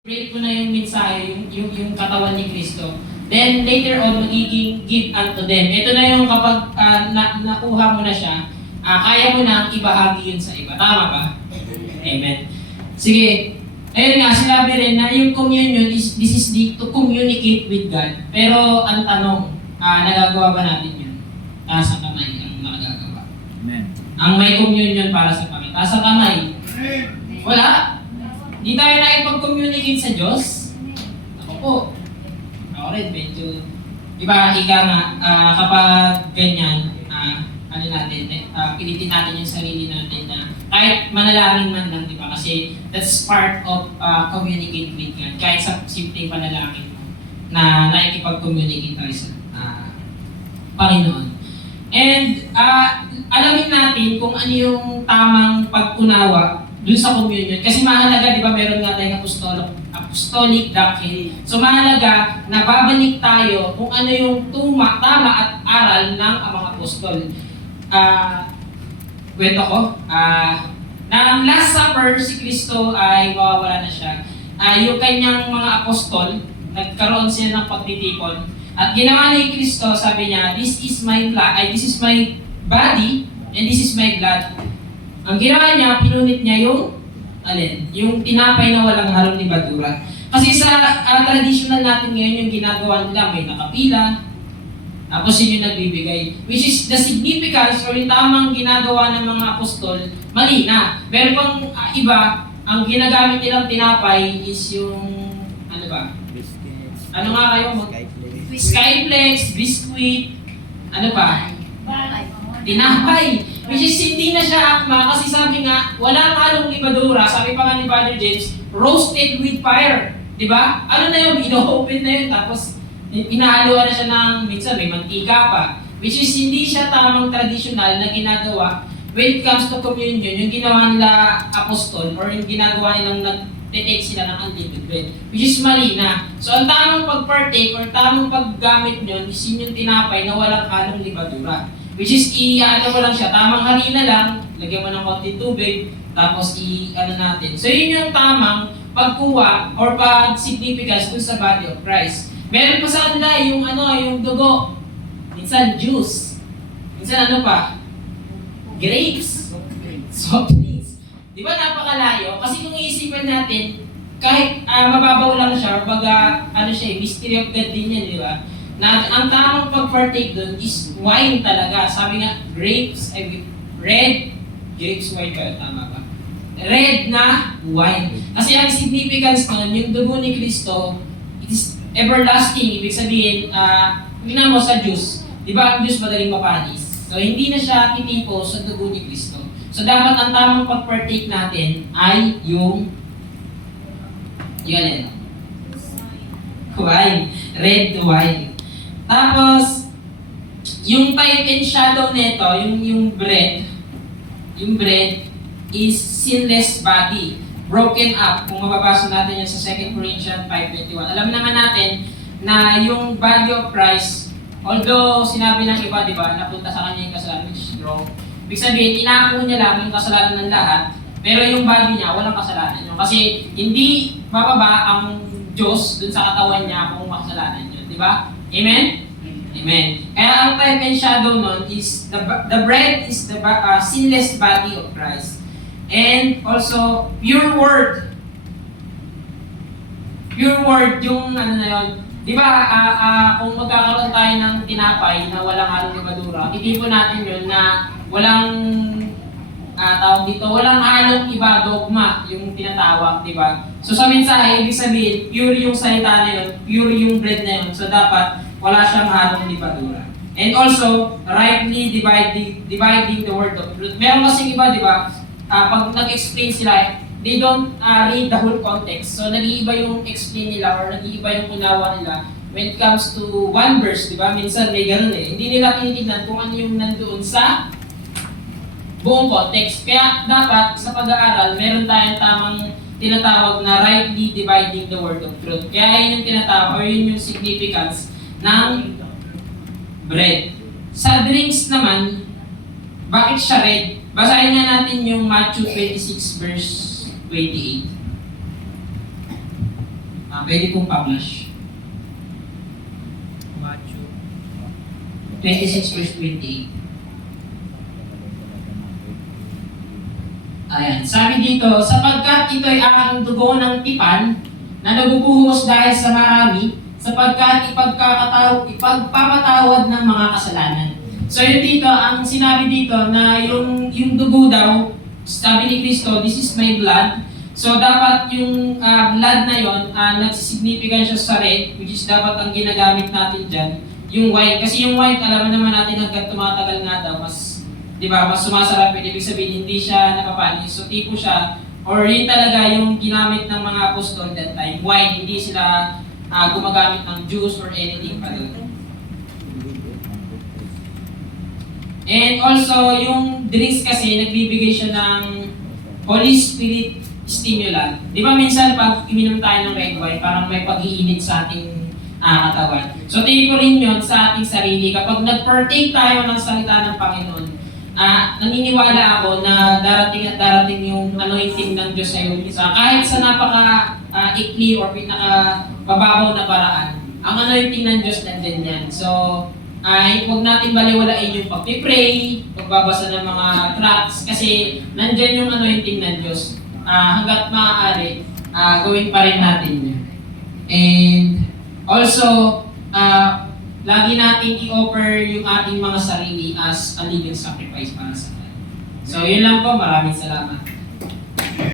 break mo na yung mensahe, yung katawan ni Kristo. Then later on, magiging give unto them. Ito na yung kapag nakuha mo na siya, kaya mo na ibahagi yun sa iba. Tama ba? Amen. Sige. Ayun nga, sinabi rin na yung communion this is to communicate with God. Pero ang tanong, nagagawa ba natin yun? Sa kamay ang nagagawa. Amen. Ang may communion para sa kamay. Sa kamay. Wala. Di tayo nakipag-communicate sa Diyos. Ako po. Ako rin, medyo... Diba, ika nga, kapag ganyan, ano natin, pilitin natin yung sarili natin na kahit manalangin man lang, di ba? Kasi that's part of communicate with God. Kahit sa simpleng panalangin mo, na nakikipag-communicate tayo sa Panginoon. And alamin natin kung ano yung tamang pag-unawa dun sa communion. Kasi mahalaga, di ba, meron nga tayong apostolic doctrine. So mahalaga na babalik tayo kung ano yung tama at aral ng mga apostol. Kwento ko, na Last Supper, si Kristo ay mawawala na siya. Yung kanyang mga apostol, nagkaroon sila ng pagtitipon. At ginawa ni Kristo, sabi niya, this is my body and this is my blood. Ang ginawa niya, pinunit niya yung alin? Yung tinapay na walang halong libadura. Kasi sa traditional natin ngayon, yung ginagawa nila, may nakapila, tapos yun yung nagbibigay. Which is the significance or yung tamang ginagawa ng mga apostol, mali na. Meron pang iba, ang ginagamit nilang tinapay is yung, ano ba? Biscuits. Ano nga kayo? Skyflex, biscuit, ano pa? Tinapay. Which is hindi na siya akma kasi sabi nga, walang halong libadura. Sabi pa nga ni Father James, roasted with fire. Diba? Ano na yun? Ino-open na yun. Tapos, inahaluan na siya ng, minsan may mantika pa. Which is hindi siya tamang traditional na ginagawa when it comes to communion. Yung ginawa nila apostol or yung ginagawa nilang nag-take sila ng unleavened bread. Which is mali na. So, ang tamang pag-partake or tamang paggamit nyo is yun yung tinapay na walang halong libadura. Which is, i-ano mo lang siya, tamang harina lang, lagyan mo ng konti tubig, tapos i-ano natin. So, yun yung tamang pagkuha or pag-significance dun sa body of Christ. Meron pa sa kanila yung yung dugo. Minsan, juice. Minsan, ano pa? Grapes. Soft drinks. Di ba napakalayo? Kasi kung iisipan natin, kahit mababaw lang siya, baga, mystery of God din yan, di ba? Na ang tamang pag-partake doon is wine talaga. Sabi nga, red grapes wine ba? Tama ba? Red na wine. Kasi ang significance nun, yung dugo ni Kristo, it is everlasting. Ibig sabihin, tingnan mo sa juice. Di ba ang juice madaling mapanis? So, hindi na siya titipo sa dugo ni Kristo. So, dapat ang tamang pag-partake natin ay yung wine. Red wine. Tapos, yung type and shadow nito, yung bread is sinless body, broken up. Kung mababasa natin yan sa 2 Corinthians 5:21. Alam naman natin na yung body of Christ, although sinabi ng iba, di ba, napunta sa kanya yung kasalanan, which is wrong. Ibig sabihin, inaako niya lang yung kasalanan ng lahat, pero yung body niya, walang kasalanan yun. Kasi hindi bababa ang Diyos dun sa katawan niya kung makasalanan yun. Di ba? Amen? Amen. Kaya ang type and shadow nun is, the bread is the sinless body of Christ. And also, pure word. Pure word, yung ano na yun. Di ba, kung magkakaroon tayo ng tinapay na walang halong libadura, titipon natin yun na walang walang halong iba, dogma, yung tinatawag, di ba? So sa mensahe, ibig sabihin, pure yung salita na yun, pure yung bread na yun. So dapat, wala siyang halong libadura. And also, rightly dividing the word of truth. Meron kasing iba, di ba, pag nag-explain sila, they don't read the whole context. So nag-iiba yung explain nila or nag-iiba yung unawa nila when it comes to one verse, di ba? Minsan may ganun eh. Hindi nila tinitignan kung ano yung nandoon sa buong context. Kaya dapat sa pag-aaral, meron tayong tamang tinatawag na rightly dividing the word of truth. Kaya yun yung tinatawag or yun yung significance ng bread. Sa drinks naman, bakit siya red? Basahin nga natin yung Matthew 26 verse 28. Pwede pong publish. 26 verse 28. Ayan, sabi dito, sapagkat ito'y aking dugo ng tipan na nabubuhos dahil sa marami, sapagkat ipagpapatawad ng mga kasalanan. So yun dito, ang sinabi dito na yung dugo daw, sabi ni Kristo, this is my blood. So dapat yung blood na yon, nagsisignificant siya sa red, which is dapat ang ginagamit natin dyan, yung white. Kasi yung white, alam naman natin hanggang tumatagal nga daw, mas mas sumasarap, ibig sabihin hindi siya napapanis. So tipo siya, or yun talaga yung ginamit ng mga apostol that time, wine, hindi sila gumagamit ng juice or anything pa doon. And also, yung drinks kasi, nagbibigay siya ng Holy Spirit stimulant. Di ba minsan pag iminom tayo ng red wine, parang may pag-iinit sa ating katawan. So tipo rin yun sa ating sarili. Kapag nag-partake tayo ng salita ng Panginoon, naniniwala ako na darating at darating yung anointing ng Diyos sa iyo. Kahit sa napaka-ikli or pinaka-bababaw na paraan, ang anointing ng Diyos nandyan yan. So, huwag natin baliwalain yung pag-pray, pagbabasa ng mga tracts, kasi nandyan yung anointing ng Diyos. Hanggat maaari, gawin pa rin natin yun. And also, lagi natin i-offer yung ating mga sarili as a living sacrifice para sa Kanya. So, yun lang po. Maraming salamat.